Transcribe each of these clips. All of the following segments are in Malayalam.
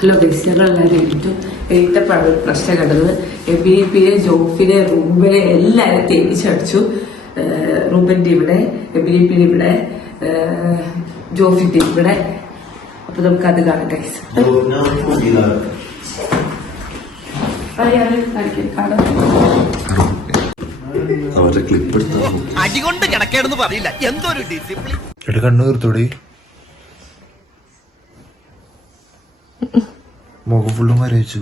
ഹലോ ഗൈസ്, ഞങ്ങളെല്ലാവരും എഴുത്തപ്പോഴാണ് പ്രശ്നം കണ്ടത്. എബിലിപ്പിനെ, ജോഫിനെ, റൂബിനെ എല്ലാവരും തേടിച്ചടിച്ചു. റൂബന്റെ ഇവിടെ, എബിലിപ്പിന് ഇവിടെ, ജോഫിന്റെ ഇവിടെ. അപ്പൊ നമുക്ക് അത് കാണാം ഗൈസ്. അടികൊണ്ട് കിടക്കേടെന്ന് പറയില്ല. എന്തൊരു ഡിസിപ്ലിൻ. കണ്ണൂർത്തോടി മുഖം ഫുള്ളും വരച്ചു.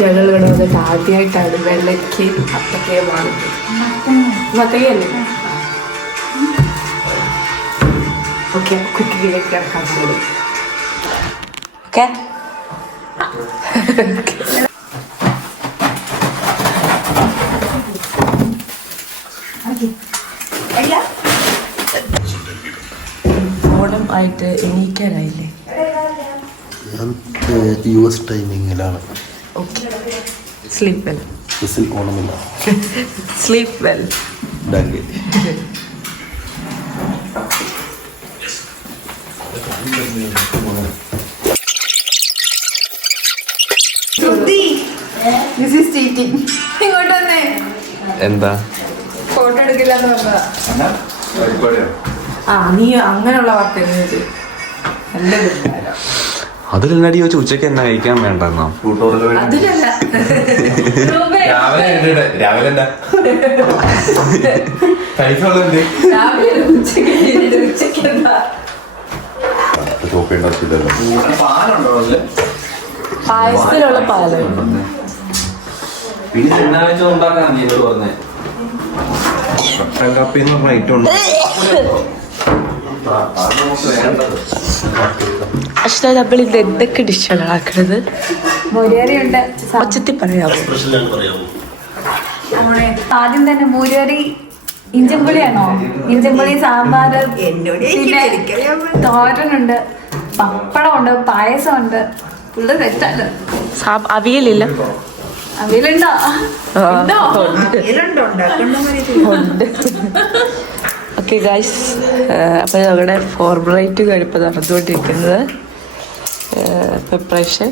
ഞങ്ങൾ ഇവിടെ വന്നിട്ട് ആദ്യമായിട്ടാണ് വെള്ളയ്ക്ക് അപ്പക്കയെ വാങ്ങുന്നത്. മത്തയല്ലേ? ഓക്കെ, കുക്കിങ്ങിലേക്ക് കിടക്കാൻ പോകും. ഓക്കെ, ഓണം ആയിട്ട് എണീക്കാനായില്ലേ? US ടൈമിങ്ങിലാണ്. Okay, sleep well. ഓണമില്ല, സ്ലീപ്പ് വെൽ. ഇങ്ങോട്ട് വന്നേ. എന്താ ഫോട്ടോ എടുക്കില്ല എന്ന് പറഞ്ഞതാ. നീ അങ്ങനെയുള്ള വാർത്തകൾ അതിലെന്നടി ചോദിച്ചു ഉച്ചക്ക് എന്നാ കഴിക്കാൻ വേണ്ടെന്നോ? അതിലല്ല, രാവിലെ എന്താ ഉച്ചക്ക് എന്താ പായസത്തിലുള്ള പാല്. അശ്വ, നമ്മൾ ഇത് എന്തൊക്കെ ഡിഷാണ് ആക്കുന്നത്? മോരുകറിയുണ്ട്. ഒച്ചത്തി പറയാമോ? ആദ്യം തന്നെ മോരുകറി ഇഞ്ചമ്പുളിയാണോ? ഇഞ്ചമ്പുളി, സാമ്പാർ, പിന്നെ തോരനുണ്ട്, പപ്പടമുണ്ട്, പായസമുണ്ട്. ഫുള്ള് സെറ്റാണ്. അവിയലില്ല? അവിയലുണ്ടോ? ഓക്കെ ഗൈസ്, അപ്പം ഞങ്ങളുടെ ഫോർമലൈറ്റ് കഴിപ്പ് നടന്നുകൊണ്ടിരിക്കുന്നത്. പ്രിപ്പറേഷൻ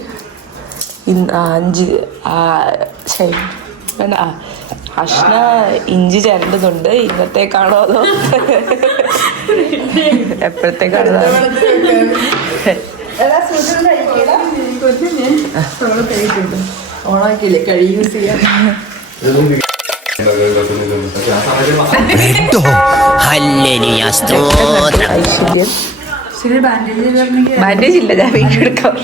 5 അഷ്ന ഇഞ്ചി ചേരേണ്ടതുണ്ട്. ഇന്നത്തേക്കാണോ അതോ എപ്പോഴത്തേക്കാണോ? ഓണാക്കിയില്ലേ, കഴി യൂസ് ചെയ്യാൻ. ബാൻഡേജ് ഇല്ല, ഞാൻ വീട്ടിൽ എടുക്കാം.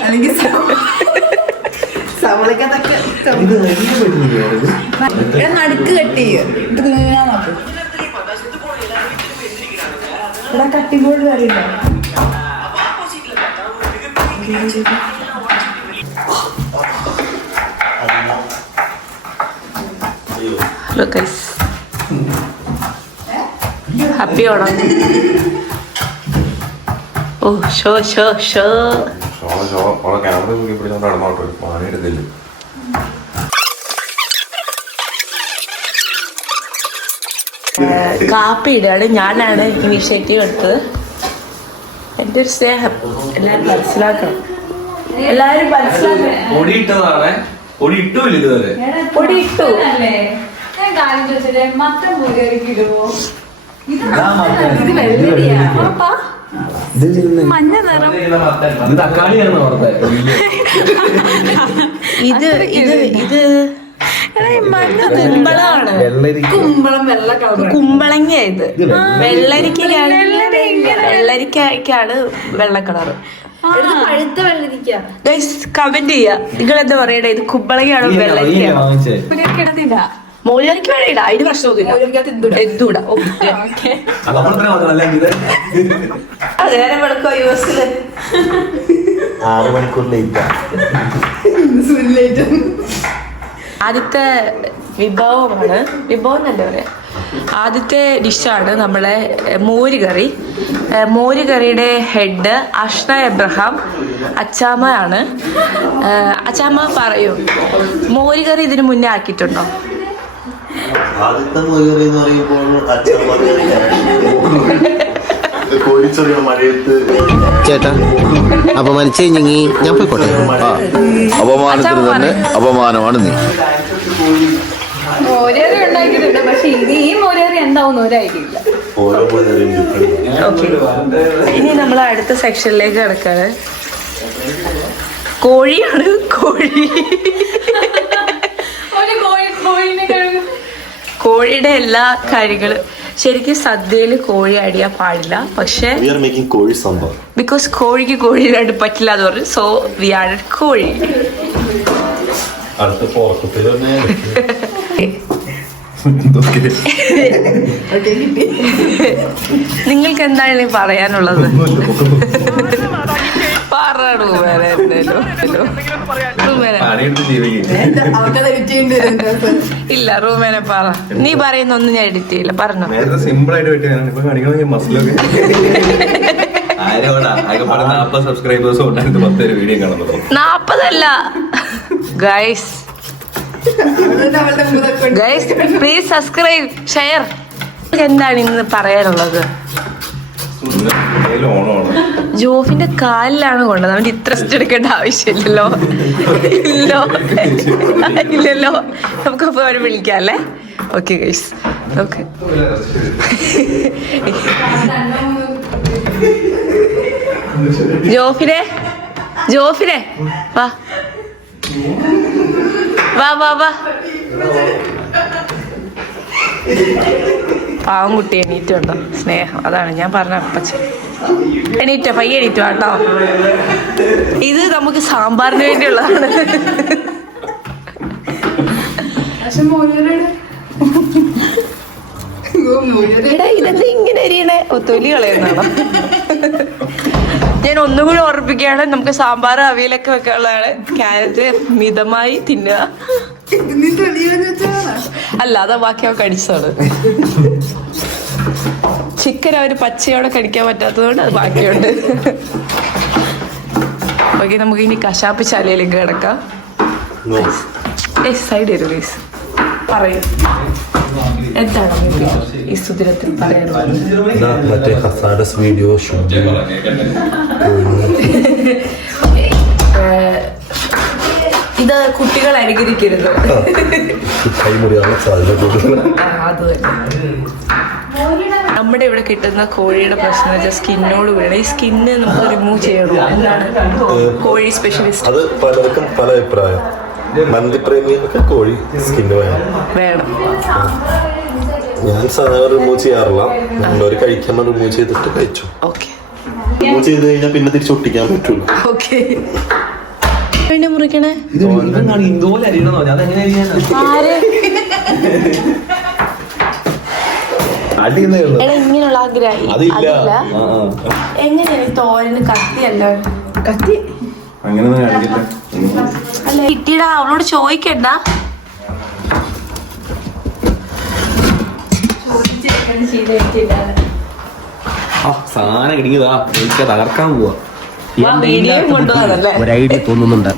നടുക്ക് കട്ട് ചെയ്യും. ഇവിടെ കട്ടിംഗ് ബോർഡ് അറിയില്ല. Hello guys, happy Onam. ഓ ഷോ ഷോ ഷോ കാപ്പി ഇടാണ്. ഞാനാണ് ഇനീഷ്യേറ്റീവ് എടുത്തത്. എൻ്റെ ഒരു സ്നേഹം എല്ലാവരും മനസ്സിലാക്കണം. എല്ലാവരും മനസ്സിലാക്കണം. പൊടി ഇട്ടു ഞാൻ കാര്യം ചോദിച്ചേ, മത്തം മോരുകറിക്കിടുവോ? ഇത് വെള്ളരിയാ, മഞ്ഞ നിറം. തക്കാളിയാണ് ഇത് ഇത് ഇത് കുമ്പളമാണ്. കുമ്പളം വെള്ള കളർ. കുമ്പളങ്ങ. ഇത് വെള്ളരിക്കാണ് വെള്ള കളറ്. പഴുത്ത വെള്ളരിക്ക. കമന്റ് ചെയ്യാ, നിങ്ങൾ എന്താ പറയണേ? ഇത് കുമ്പളങ്ങയാണോ വെള്ളരിക്കാണോ? ഇടത്തില്ല. മോരിക്ക് വേണ്ടിയില്ല, അതിന് പ്രശ്നമൊന്നുമില്ല. എന്തുകൂടാ നേരം വെളുക്കോ US-ല് 6 മണിക്കൂർ ലേറ്റ്. ആദ്യത്തെ വിഭവമാണ്, വിഭവം എന്നല്ലേ പറയാ, ആദ്യത്തെ ഡിഷാണ് നമ്മളെ മോരുകറി. മോരുകറിയുടെ ഹെഡ് അഷ്ന എബ്രഹാം അച്ചാമ്മ ആണ്. അച്ചാമ്മ പറയൂ, മോരുകറി ഇതിന് മുന്നേ ആക്കിയിട്ടുണ്ടോ? ആദ്യത്തെ മോരുകറി എന്ന് പറയുമ്പോൾ അച്ഛൻ കോഴിച്ചെറിയ മഴയത്ത് ചേട്ടാ അപമാനിച്ചു കഴിഞ്ഞെങ്കിൽ ഞാൻ പോയിക്കോട്ടെ. അപമാനത്തിന് തന്നെ അപമാനമാണ് നീ. മോരേറി ഉണ്ടാക്കിയിട്ടുണ്ട്, പക്ഷെ ഇത് ഈ മോരേറി എന്താവും ഒരു ഐഡിയ ഇല്ല. ഓരോ മോരുകറിയും ഡിഫറെന്റ്. ഇനി നമ്മൾ അടുത്ത സെക്ഷനിലേക്ക് കിടക്കാണ്. കോഴിയാണ് കോഴി. ഒരു കോഴിനെ കഴുകും. കോഴിയുടെ എല്ലാ കാര്യങ്ങളും ശരിക്കും സദ്യയിൽ കോഴി അടിയാൻ പാടില്ല, പക്ഷെ We are making കോഴി സാമ്പാർ. ബിക്കോസ് കോഴിക്ക് കോഴിയിലായിട്ട് പറ്റില്ല എന്ന് പറഞ്ഞു. സോ വി ആഡ് കോഴി. അടുത്ത പോർക്കത്തിൽ തന്നെ നിങ്ങൾക്ക് എന്താണ് പറയാനുള്ളത്? പറയണു വേറെ ഇല്ല. റൂമേനെ പറ, നീ പറയുന്ന ഒന്നും ഞാൻ എഡിറ്റ് ചെയ്യില്ല. പറഞ്ഞോ. സിമ്പിൾ ആയിട്ട് പറ്റിയാണ് ഇപ്പൊ കാണിക്കണമെങ്കിൽ മസിലൊക്കെ 40 സബ്സ്ക്രൈബേഴ്സ് ഉണ്ടായിരുന്നു 10 വീഡിയോ കാണുന്നത്. 40 അല്ല ഗൈസ്. Please subscribe, share. എന്താണ് ഇന്ന് പറയാനുള്ളത്? ജോഫിന്റെ കാലിലാണ് കൊണ്ടത്. അവന്റെ ഇത്ര റെസ്റ്റ് എടുക്കേണ്ട ആവശ്യമില്ലല്ലോ. ഇല്ലല്ലോ. നമുക്കപ്പോ അവരെ വിളിക്കാം അല്ലേ? Okay guys, okay. ജോഫിനെ വാ വാ വാ വാ. പാവം കുട്ടി എണീറ്റുണ്ടോ? സ്നേഹം, അതാണ് ഞാൻ പറഞ്ഞ അപ്പച്ചൻ. എണീറ്റോ? പയ്യെ എണീറ്റോ കേട്ടോ. ഇത് നമുക്ക് സാമ്പാറിന് വേണ്ടിയുള്ളതാണ്. ഇതെന്താ ഇങ്ങനെ എരിയണേ? തൊലി കളയുന്നതാണോ? ഞാൻ ഒന്നുകൂടി ഓർപ്പിക്കുകയാണ്, നമുക്ക് സാമ്പാർ അവിയലൊക്കെ വെക്കാനുള്ളതാണ്. ക്യാരറ്റ് മിതമായി തിന്നുക. അല്ല, അതാ ബാക്കി അവ കടിച്ചതാണ്. ചിക്കൻ അവര് പച്ചയോടെ കടിക്കാൻ പറ്റാത്തതുകൊണ്ട് അത് ബാക്കിയുണ്ട്. ഓക്കെ, നമുക്ക് ഇനി കശാപ്പ് ശാലയിലേക്ക് കിടക്കാം. സൈഡ് വരും ഗൈസ്. പറയും എന്താണ് ഈ സുദിനത്തിൽ പറയാനുള്ളത്? മറ്റേ ഹസാഡസ് വീഡിയോ ഷൂട്ട് ഇത് കുട്ടികൾ അനുകരിക്കരുത്. കൈമുറിയാനുള്ള സാധ്യത കൂടുതൽ. അത് തന്നെ. നമ്മുടെ ഇവിടെ കിട്ടുന്ന കോഴിയുടെ പ്രശ്നം വെച്ചാൽ സ്കിന്നോട് വീണ. ഈ സ്കിന്ന് നമുക്ക് റിമൂവ് ചെയ്യണോ? എന്താണ് കോഴി സ്പെഷ്യലിസ്റ്റ്? അത് പലർക്കും പല അഭിപ്രായം. മന്തിപ്രേമികൾക്ക് കോഴി സ്കിന്ന് വേണം. ഞാൻ സാധാരണ റിമൂവ് ചെയ്യാറില്ല. നമ്മളൊരു കഴിക്കാൻ റിമൂവ് ചെയ്തിട്ട് കഴിച്ചു. ഓക്കെ, റിമൂവ് ചെയ്ത് കഴിഞ്ഞാൽ പിന്നെ തിരിച്ചൊട്ടിക്കാൻ പറ്റുള്ളൂ. ഓക്കെ. മുറിക്കണേ ഇതുപോലെ അരിയണോ? അതെങ്ങനെ ആര്? എടാ, ഇങ്ങനെയുള്ള ആഗ്രഹം അതില്ല. എങ്ങനെയാണ് തോരന് കത്തിയല്ല? കത്തി അങ്ങനെ കാണിക്കില്ല. അല്ല, കിട്ടിയടാ. അവളോട് ചോദിക്കണ്ട. സാധനം കിട്ടിയതാ, എനിക്ക് തകർക്കാൻ പോവാ. ഒരു ഐഡിയ തോന്നുന്നുണ്ട്.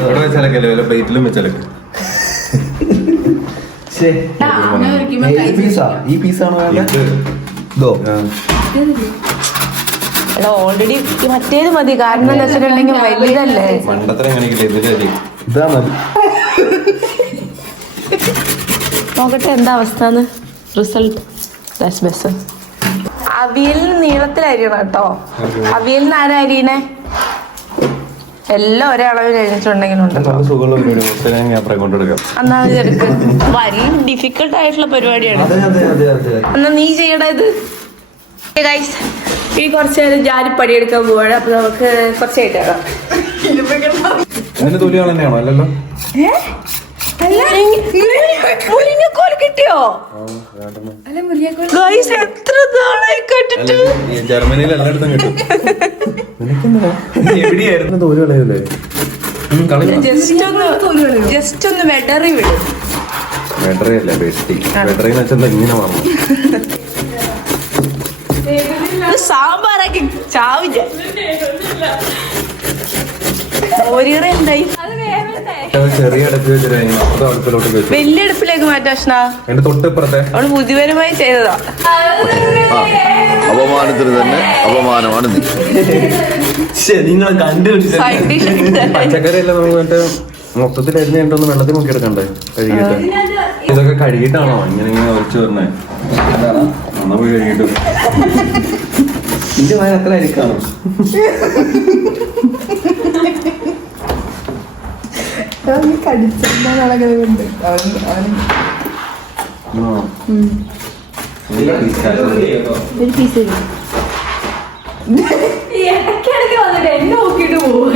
ഇവിടെ വെച്ചാലൊക്കെ വല്ല പ്ലേറ്റിലും വെച്ചാലൊക്കെ. ഈ പീസാണോ ഇതോ? ഓൾറെഡി മറ്റേത് മതി. കാരണം എന്താ വെച്ചിട്ടുണ്ടെങ്കിൽ വലുതല്ലേ. പണ്ടത്ര എങ്ങനെയൊക്കെ ഇതാ മതി. നോക്കട്ടെ എന്താ അവസ്ഥ. Result best. അവിയലിന് നീളത്തിൽ അരിയണം കേട്ടോ. അവിയലിന് ആരാ അരിയണേ? എല്ലാം ഒരേ അളവിൽ കഴിഞ്ഞിട്ടുണ്ടെങ്കിലുണ്ടല്ലോ. എന്നാ എടുക്ക്. വലിയ ഡിഫിക്കൽട്ട് ആയിട്ടുള്ള പരിപാടിയാണ്. എന്നാ നീ ചെയ്യടാ ഇത്. ഗൈസ്, ഈ കുറച്ച് നേരം ഞാൻ പണിയെടുക്കാൻ പോവാണ്. അപ്പൊ നമുക്ക് കുറച്ചായിട്ട് ഇടാം. തൊലി തന്നെയാണോ? അല്ലല്ലോ. മുരിങ്ങക്കോൽ കിട്ടിയോ? ഗൈസ്, എത്ര നാളായി കേട്ടിട്ട്. ജർമ്മനിയിൽ എല്ലായിടത്തും കിട്ടും. എവിടെയായിരുന്നു തോലി കളയല്ലേ? ജസ്റ്റ് ഒന്ന് വെടറി വിടും. വെട്ടറിയല്ലേ? വെട്ടി വെട്ടറിന്ന് വെച്ചാൽ ഇങ്ങനെ വന്നു. സാമ്പാറാക്കി ചാവില്ല. ഓരിയറ എന്തായി? ചെറിയ അടുപ്പിൽ വെച്ചിട്ട് അപ്പുറത്തെ അടുപ്പിലോട്ട് വെച്ചു. വലിയ അടുപ്പിലേക്ക് മാറ്റാ അഷ്ണ. എന്റെ തൊട്ടിപ്പുറത്തെ അവള് ബുദ്ധിപരമായി ചെയ്തതാ. അപമാനത്തിന് തന്നെ അപമാനമാണ് നീ. നിങ്ങൾ കണ്ടുപിടിച്ച Side dish പച്ചക്കറി എല്ലാം നമ്മൾ മറ്റേ മൊത്തത്തിൽ അരിഞ്ഞ് കഴിഞ്ഞിട്ടൊന്ന് വെള്ളത്തിൽ മുക്കി എടുക്കണ്ടേ കഴുകിയിട്ട്? ഇതൊക്കെ കഴുകിയിട്ടാണോ ഇങ്ങനെ ഒഴിച്ചു പറഞ്ഞേ? എന്നാ പോയി കഴുകിട്ട് ഇതിന്റെ വായ അത്ര അരിക്കാണോ? ഇടയ്ക്കിടയ്ക്ക് വന്നിട്ട് എന്നെ നോക്കിയിട്ട് പോകും.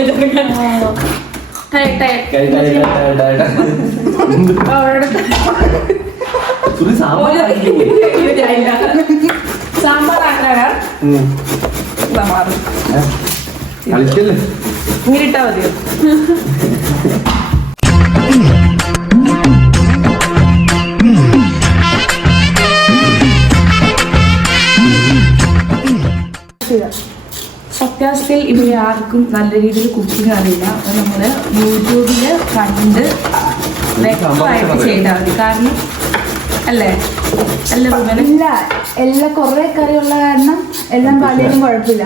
സാമ്പാർ ആക്കാനാ കളിക്കല്ലേ? ഇങ്ങനെ ഇട്ടാ മതിയോ? സത്യാവസ്ഥയിൽ ഇവിടെ ആർക്കും നല്ല രീതിയിൽ കുക്കിംഗ് അറിയില്ല. അപ്പൊ നമ്മള് യൂട്യൂബില് കണ്ട് വ്യക്തമായിട്ട് ചെയ്താൽ മതി. കാരണം അല്ലേ ഇല്ല എല്ലാം കൊറേ കറിയുള്ള കാരണം എല്ലാം പാലിയാലും കുഴപ്പമില്ല.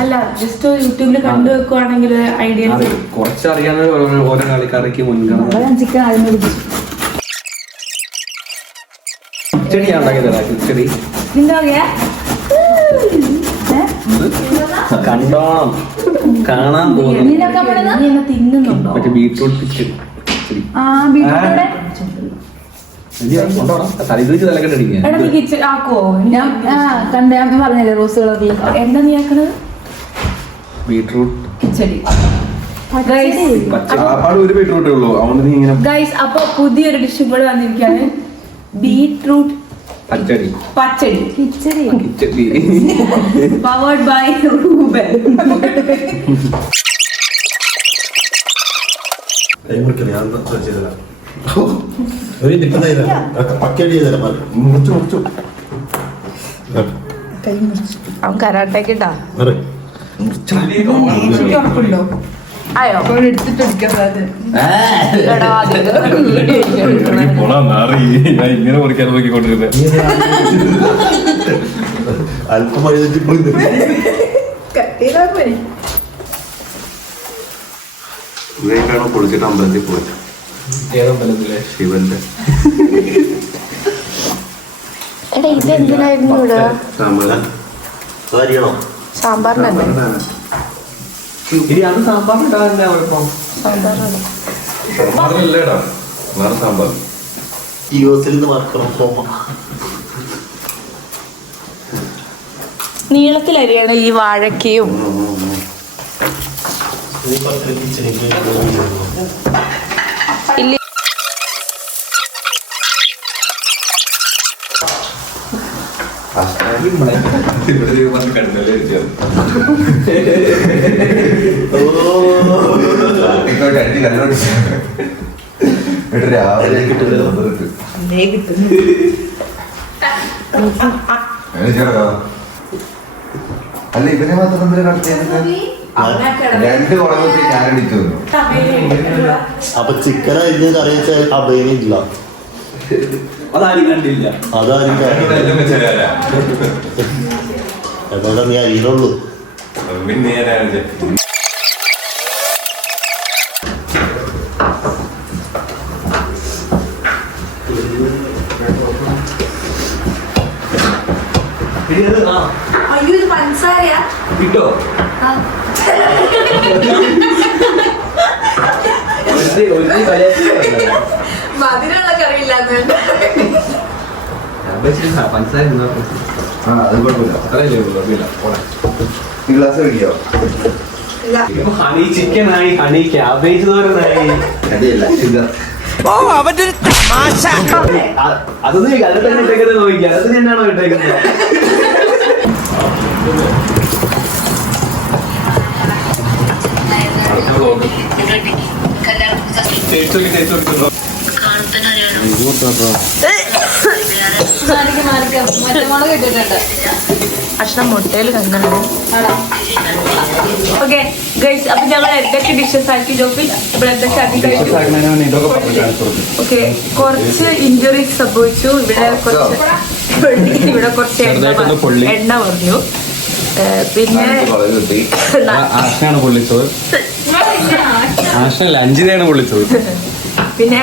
അല്ല ജസ്റ്റ് യൂട്യൂബിൽ കണ്ടു വെക്കുവാണെങ്കിൽ ഐഡിയ കുറച്ചറിയാവുന്ന ഓരോ കളിക്കാർക്ക് മുൻഗണന. ഞാൻ ചിക്കൻ ആദ്യം പിടിപ്പിച്ചു. കിച്ചടി ഉണ്ടാക്കിയതല്ല, കിച്ചടി എന്താ പറയാ കണ്ടോണം കാണാൻ പോകുന്നു. നീനൊക്കെ പണിതാ? നീ എന്നെ തിന്നുന്നുണ്ടോ? മറ്റേ ബീട്രൂട്ട് കിച്ചടി. ആ ബീട്രൂട്ടോടെ തലതിരിച്ച് തലക്കെട്ട് അടിക്കുക. എടാ നീ കിച്ചൺ ആക്കുവോ? ഞാൻ കണ്ട ഞാൻ പറഞ്ഞല്ലേ റോസ് കളറിൽ എന്താ നീ ആക്കണത്? ബീട്രൂട്ട് കിച്ചടി. പച്ചപ്പാട് ഒരു ബീട്രൂട്ടേ ഉള്ളൂ, അതുകൊണ്ട് നീ ഇങ്ങനെ ഗൈസ് അപ്പൊ പുതിയൊരു ഡിഷും കൂടെ വന്നിരിക്കാണ്. ബീട്രൂട്ട് പച്ചടി പച്ചടി കിച്ചടി. കിച്ചടി പവേർഡ് ബൈ റൂബൻ. മുറിച്ചു മുറിച്ചു അവൻ കരാട്ടേക്കിട്ടാ ആയോ? ഇങ്ങനെ മുറിക്കാൻ നോക്കിക്കൊണ്ടിരുന്നത്. അല്പം വഴുതിട്ട് പോയി ഇവയൊക്കെയാണോ പൊളിച്ചിട്ട് അമ്പലത്തിൽ പോയത്? ഏതമ്പലത്തിലെ? ശിവന്റെ എടാ ഇത് എന്തിനായിരുന്നു ഇവിടെ? അറിയണോ? സാമ്പാറിനല്ലേ? ഇനി അത് സാമ്പാറിട്ടാ കുഴപ്പം. സാമ്പാറിനല്ലേ? സാമ്പാറിനല്ലേടാ, വേറെ സാമ്പാർ. യുഎസിൽ നിന്ന് മറക്കണം സോമ. നീളത്തിലരിയാണ് ഈ വാഴക്കയും. ഇല്ല രാവിലെ കിട്ടില്ല. അല്ല ഇവനെ മാത്രം എന്തിനാ കളിച്ചത്? രണ്ട് കുളമൊക്കെ ഞാൻ അടിച്ചു തന്നു. അപ്പൊ ചിക്കൻ അരിഞ്ഞ് കറി വെച്ചാൽ അഭയനില്ല. അതാരും കണ്ടില്ല. അതാരും അതുകൊണ്ട് നീ അരിയുള്ളൂ. അയ്യോ ഇത് പഞ്ചസാരയാ കിട്ടോ? മധുരമുള്ള കറിയില്ലാന്ന്. പഞ്ചസാര ആ അത് കുഴപ്പമില്ല. അതല്ലേ കുഴപ്പമില്ല. ഈ ഗ്ലാസ് കഴിക്കോ? ഹണി ചിക്കൻ ആയി, ഹണി ക്യാബേജ് തോരനായി. അതെയല്ല ഷുഗർ. അതൊന്നും അത് തന്നെ ഇട്ടേക്കുന്നത് നോക്കിയാൽ അത് തന്നെയാണോ ഇട്ടേക്കുന്നത്? മാറിക്ക മറ്റമുളക് ഇട്ടിട്ടുണ്ട്. ഭക്ഷണം മുട്ടയിൽ കണ്ടാണ്. ഓക്കെ ഗൈസ്, അപ്പൊ ഞങ്ങൾ എന്തൊക്കെ ഡിഷസ് ആക്കി ജോഫി ഇവിടെ എന്തൊക്കെ ആക്കി കഴിച്ചു. ഓക്കെ, കുറച്ച് ഇഞ്ചുറീസ് സംഭവിച്ചു. ഇവിടെ കുറച്ച് എണ്ണ പറഞ്ഞു. പിന്നെ ആശാണ് പൊള്ളിച്ചത്. ആശനല്ല, 5 രൂപയാണ് പൊള്ളിച്ചത്. പിന്നെ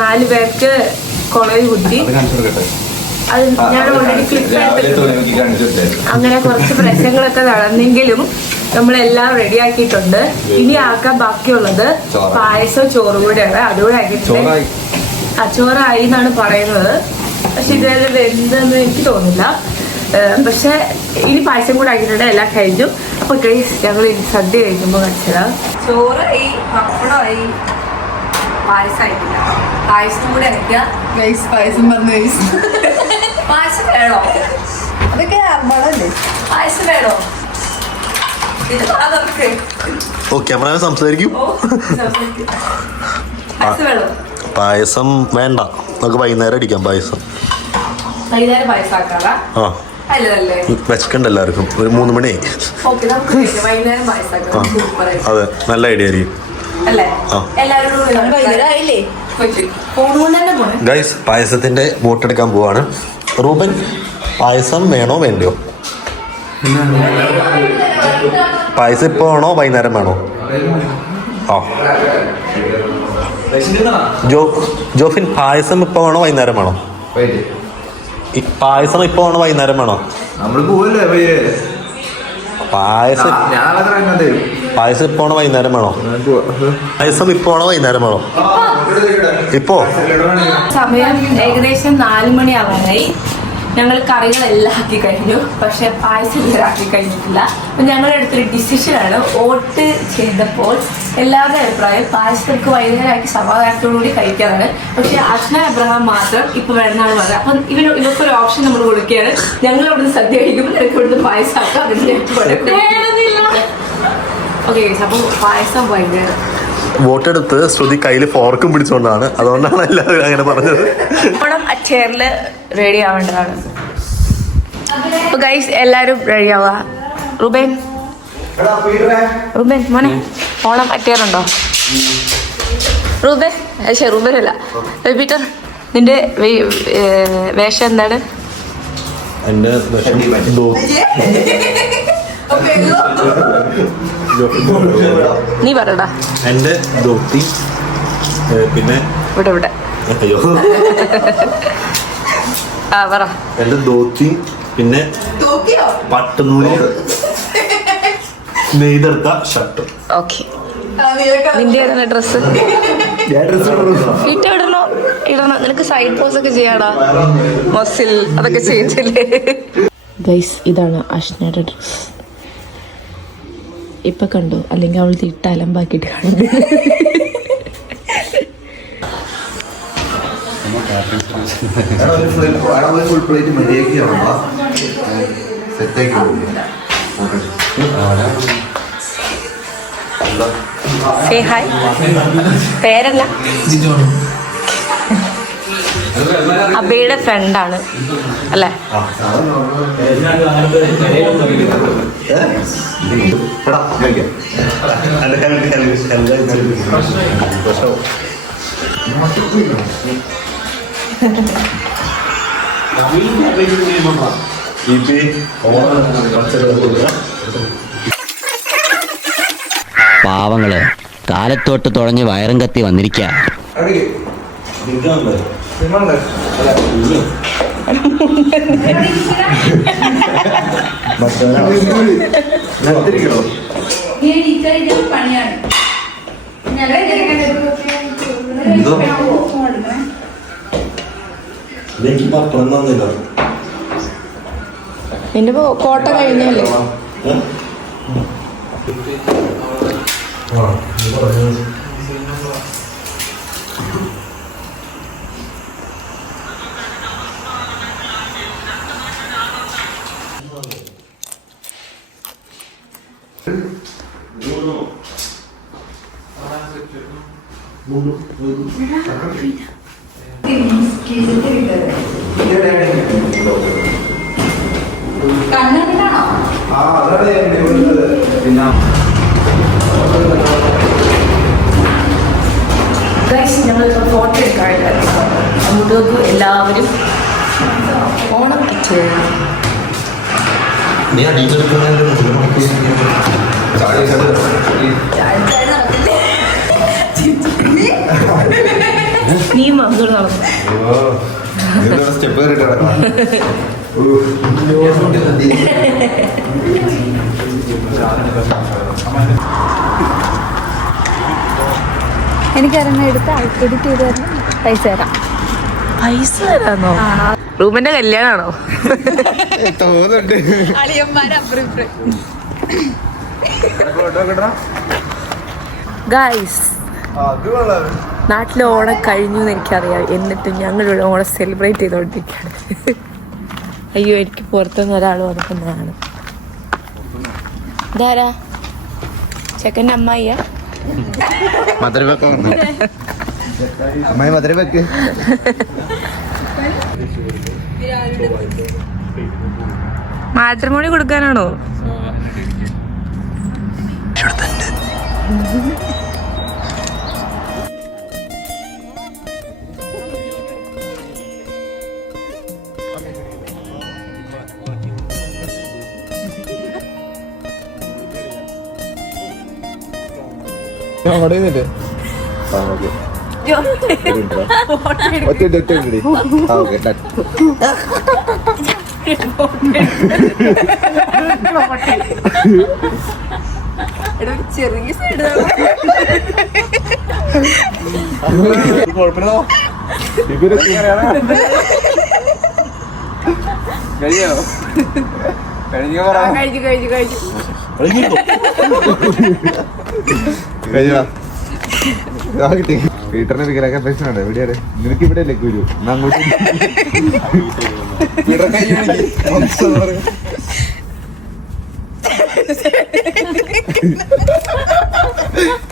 4 പേർക്ക് കുളവി കുത്തി. അത് ഞാൻ ഓൾറെഡി ക്ലിപ്പ് എടുത്തിട്ടുണ്ട്. അങ്ങനെ കുറച്ച് പ്രശ്നങ്ങളൊക്കെ നടന്നെങ്കിലും നമ്മളെല്ലാം റെഡിയാക്കിയിട്ടുണ്ട്. ഇനി ആക്കാൻ ബാക്കിയുള്ളത് പായസവും ചോറും കൂടെയാണ്. അതുകൂടെ ആക്കിയിട്ടുണ്ട്. ചോറായി എന്നാണ് പറയുന്നത്, പക്ഷെ ഇതുവരെ വെന്തെന്ന് എനിക്ക് തോന്നില്ല. പക്ഷെ ഇനി പായസം കൂടെ ആക്കിയിട്ടുണ്ട്. എല്ലാം കഴിഞ്ഞു. അപ്പൊ ഗൈസ്, ഞങ്ങൾ ഇനി സദ്യ കഴിക്കുമ്പോൾ കഴിച്ചതാ. ചോറായി, പപ്പടമായി, പായസമായിട്ടില്ല. പായസം കൂടെ ആക്കിയ ഗൈസ് പായസം പറഞ്ഞു ഗൈസ്. പായസം വേണോ? അതൊക്കെ അർബാടല്ലേ? പായസം വേണോ? ഇത് അതൊക്കെ ക്യാമറ സംസാരിക്കും. പായസം വേണോ? പായസം വേണ്ട, നമുക്ക് വൈകുന്നേരം അടിക്കാം പായസം. വൈകുന്നേരം പായസം ആക്കാറാ? ആ, അല്ലതല്ലേ? വെച്ചിട്ടുണ്ട് എല്ലാവർക്കും. ഒരു 3 മണിയായി. ഓക്കെ, നമുക്ക് വൈകുന്നേരം പായസം ആക്കാം. സൂപ്പറായി. അതെ, നല്ല ഐഡിയ ആയിരിക്കും. അല്ലേ? ആ. എല്ലാവരും വൈകുന്നേരം ആയില്ലേ? ഫോണുകൊണ്ട് തന്നെ പോണേ. ഗൈസ്, പായസത്തിന്റെ വോട്ടെടുക്കാൻ പോവാണ്. റൂബൻ, പായസം വേണോ വേണ്ടയോ? പായസം ഇപ്പൊ വേണോ വൈകുന്നേരം വേണോ? ആ, ജോഫിൻ, പായസം ഇപ്പൊ വേണോ വൈകുന്നേരം വേണോ? പായസം ഇപ്പൊ വേണോ വൈകുന്നേരം വേണോ? നമ്മള് പോവല്ലേ പായസം ഇപ്പൊ വേണോ വൈകുന്നേരം വേണോ? പായസം ഇപ്പൊ വേണോ വൈകുന്നേരം വേണോ? ഇപ്പോ സമയം ഏകദേശം 4 മണി ആവാനായി. ഞങ്ങൾ കറികളെല്ലാം ആക്കി കഴിഞ്ഞു, പക്ഷെ പായസം ഇതുവരെ ആക്കി കഴിഞ്ഞിട്ടില്ല. അപ്പം ഞങ്ങളുടെ അടുത്തൊരു ഡിസിഷനാണ്. വോട്ട് ചെയ്തപ്പോൾ എല്ലാവരുടെ അഭിപ്രായം പായസത്തിற்கு വൈകുന്നേരം ആക്കി സമാധാനത്തോടുകൂടി കഴിക്കാനാണ്. പക്ഷെ അഷ്ന അബ്രഹാം മാത്രം ഇപ്പൊ വേണമെന്നാണ് പറഞ്ഞത്. അപ്പം ഇവർക്കൊരു ഓപ്ഷൻ നമ്മൾ കൊടുക്കുകയാണ്. ഞങ്ങൾ അവിടുന്ന് സദ്യ കഴിക്കുമ്പോൾ നിനക്ക് ഇവിടുന്ന് പായസം ആക്കാം. ഓക്കെ, അപ്പോൾ പായസം വൈകുന്നേരം. വോട്ടെടുത്ത് ശ്രുതി കയ്യിൽ ഫോർക്കും പിടിച്ചുകൊണ്ടാണ്, അതുകൊണ്ടാണ് എല്ലാവരും അങ്ങനെ പറഞ്ഞത്. ഓണം അച്ചേറില് റെഡി ആവേണ്ടതാണ്. അപ്പൊ ഗൈസ്, എല്ലാരും റെഡി ആവുക. റുബേൻ മോനെ, ഓണം അറ്റേറുണ്ടോ? റുബേൻ, ശരി, റുബേൻ അല്ല, പീറ്റർ, നിന്റെ വേഷം എന്താണ്? എന്റെ നീ പറയടാ. എന്റെ ധോത്തി, പിന്നെ ഇവിടെ അയ്യോ, ആ പറ. എന്റെ ധോത്തി, പിന്നെ പട്ടുനൂല് നെയ്തെടുത്ത ഷർട്ട്. ഓക്കെ, നിന്റെ ഏതാണ് ഡ്രസ്സ്? ഇടണോ? നിനക്ക് സൈഡ് പോസ് ഒക്കെ ചെയ്യാടാ, മസിൽ അതൊക്കെ ചെയ്യില്ലേ? ഗൈസ്, ഇതാണ് അഷ്നയുടെ ഡ്രസ്. ഇപ്പൊ കണ്ടു, അല്ലെങ്കിൽ അവൾ തിട്ട അലമ്പാക്കിട്ട് കണ്ടു. ഫുൾ പ്ലേറ്റ് മര്യാദയ്ക്ക് സെറ്റാക്കി. Say hi. പേരല്ല, അബയുടെ ഫ്രണ്ടാണ് അല്ലേ? പാവങ്ങള് കാലത്തോട്ട് തുഴഞ്ഞ് വയറും കത്തി വന്നിരിക്ക. നിന്റെ കോട്ട കഴിഞ്ഞല്ലേ? ഞങ്ങൾ ഫോട്ടോ എടുക്കാറുണ്ടായിരുന്നു. അങ്ങോട്ടേക്ക് എല്ലാവരും ഓണം കിറ്റ് നീ നീ മകൾ നടന്നു. സ്റ്റെപ്പ് കയറിട്ട് എനിക്കറിഞ്ഞ എടുത്ത് എഡിറ്റ് ചെയ്ത് തരണം, പൈസ തരാം. പൈസ തരാന്നോ? റൂമിന്റെ കല്യാണാണോ? തോന്നുന്നുണ്ട്. ഗായ്സ്, നാട്ടിലെ ഓണം കഴിഞ്ഞു എന്ന് എനിക്കറിയാം. എന്നിട്ടും ഞങ്ങളിവിടെ ഓണം സെലിബ്രേറ്റ് ചെയ്തോണ്ടിരിക്കുകയാണ്. അയ്യോ, എനിക്ക് പുറത്തുനിന്ന് ഒരാൾ വന്നിട്ടുള്ളതാണ്. ഇതാരാ? ചെക്കൻ്റെ അമ്മായിയാ? അമ്മായി മധുര വെക്ക്. മാട്രിമോണി കൊടുക്കാനാണോ? ചെറിയ സൈഡ് പീറ്ററിന് വിഗ്രഹ പൈസ ഉണ്ട്. എവിടെയാണ് നിനക്ക്? ഇവിടെ അല്ലേ ഗുരു? അങ്ങോട്ട്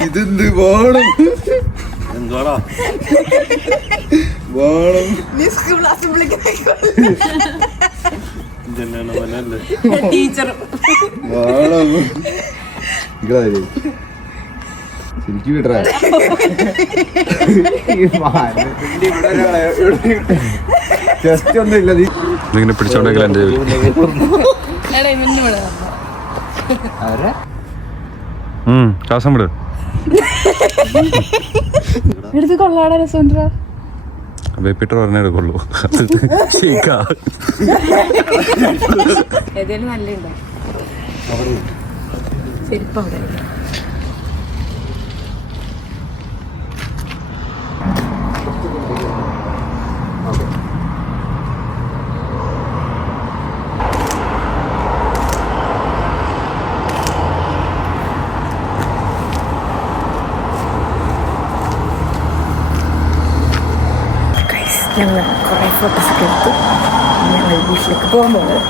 ഇതെന്ത് വേണം ശരിക്കും വിടറാ. ജസ്റ്റ് ഒന്നും ഇല്ല. ഇതിങ്ങനെ പിടിച്ചോണ്ടെങ്കിൽ എന്റെ ശ്വാസം വിട്. എടുത്ത് കൊള്ളാടാ, രസമുണ്ടാ. ബേപ്പിട്ടർ പറഞ്ഞേ എടുക്കുള്ളൂ. ഏതായാലും നല്ലുണ്ടോ? ശരിപ്പം അവിടെ ഞങ്ങൾ കുറേ ഫോട്ടോസൊക്കെ എടുത്തു. ഞങ്ങൾ വീട്ടിലേക്ക് പോകാൻ പോകുന്നത്.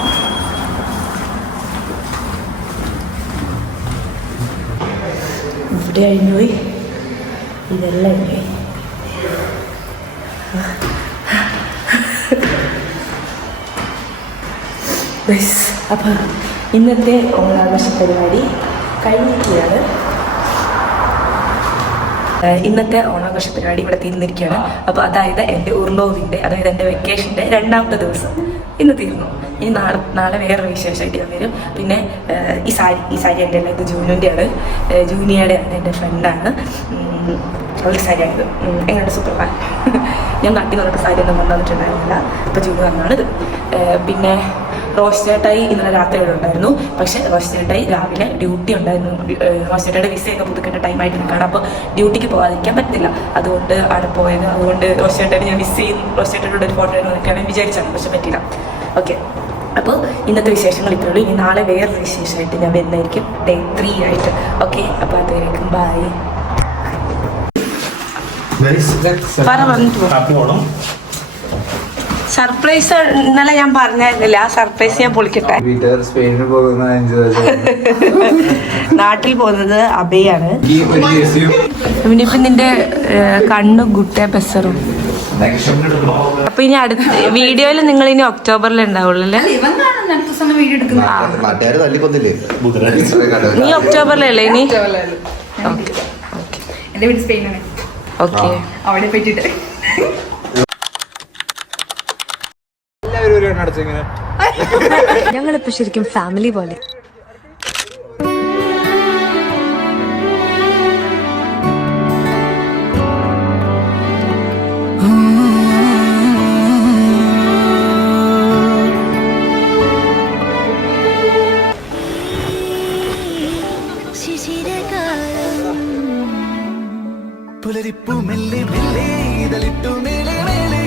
ഇവിടെ അഴിഞ്ഞുപോയി, ഇതെല്ലാം അഴിഞ്ഞുപോയി. അപ്പം ഇന്നത്തെ ഓണാഘോഷ പരിപാടി കഴിഞ്ഞിരിക്കുകയാണ്. ഇന്നത്തെ ഓണാഘോഷ പരിപാടി ഇവിടെ തീർന്നിരിക്കുകയാണ്. അപ്പോൾ അതായത് എൻ്റെ ഉർലോവിൻ്റെ, അതായത് എൻ്റെ വെക്കേഷൻ്റെ 2ാമത്തെ ദിവസം ഇന്ന് തീർന്നു. ഇനി നാളെ വേറൊരു വിശേഷമായിട്ട് ഞാൻ വരും. പിന്നെ ഈ സാരി എൻ്റെ അല്ല, ഇത് ജൂനിൻ്റെയാണ്. ജൂനിയയുടെ എൻ്റെ ഫ്രണ്ടാണ്. അവളുടെ സാരിയാണിത്. എങ്ങനെയുണ്ട്? സൂപ്പർ. ഞാൻ നാട്ടിൽ നിന്നിട്ട് സാരി ഒന്നും കൊണ്ടുവന്നിട്ടുണ്ടായിരുന്നില്ല. അപ്പോൾ ജൂനി വന്നാണിത്. പിന്നെ റോസ് ചേട്ടായി ഇന്നലെ രാത്രി ഇവിടെ ഉണ്ടായിരുന്നു. പക്ഷേ റോസ് ചേട്ടായി രാവിലെ ഡ്യൂട്ടി ഉണ്ടായിരുന്നു. റോസ് ചേട്ടായുടെ വിസയൊക്കെ പുതുക്കേണ്ട ടൈമായിട്ട് നിൽക്കുകയാണ്. അപ്പോൾ ഡ്യൂട്ടിക്ക് പോകാതിരിക്കാൻ പറ്റില്ല. അതുകൊണ്ട് അവിടെ പോയത്. അതുകൊണ്ട് റോസ് ചേട്ടായിട്ട് ഞാൻ മിസ് ചെയ്യും. റോസ് ചേട്ടായിട്ട് ഒരു ഫോട്ടോ നിൽക്കുകയാണ് വിചാരിച്ചാണ്, പക്ഷെ പറ്റില്ല. ഓക്കെ, അപ്പോൾ ഇന്നത്തെ വിശേഷങ്ങൾ ഇത്രയുള്ളൂ. ഇനി നാളെ വേറൊരു വിശേഷമായിട്ട് ഞാൻ വരുന്നതായിരിക്കും, Day 3 ആയിട്ട്. ഓക്കെ, അപ്പോൾ അതുവരേക്കും ബൈ. സർപ്രൈസ് ഇന്നലെ ഞാൻ പറഞ്ഞായിരുന്നില്ല. ആ സർപ്രൈസ് ഞാൻ പൊളിക്കട്ടെ. സ്പെയിനിൽ പോകുന്ന നാട്ടിൽ പോകുന്നത് അബയാണ്. ഇവനിപ്പം നിന്റെ കണ്ണു ഗുട്ടേ ബെസറും. അപ്പൊ ഇനി അടുത്ത വീഡിയോയിൽ നിങ്ങൾ ഇനി ഒക്ടോബറിൽ ഉണ്ടാവുള്ളൂ അല്ലേ? നീ ഒക്ടോബറിലല്ലേ ഇനി? എന്റെ വീട് സ്പെയിനാണ്. ഓക്കെ. അവിടെ പറ്റിട്ട് ഞങ്ങളിപ്പോ ശരിക്കും ഫാമിലി പോലെ. പുലരിപ്പൂ മെല്ലെ മെല്ലെ ഇതളിട്ടു മേലെ മേലെ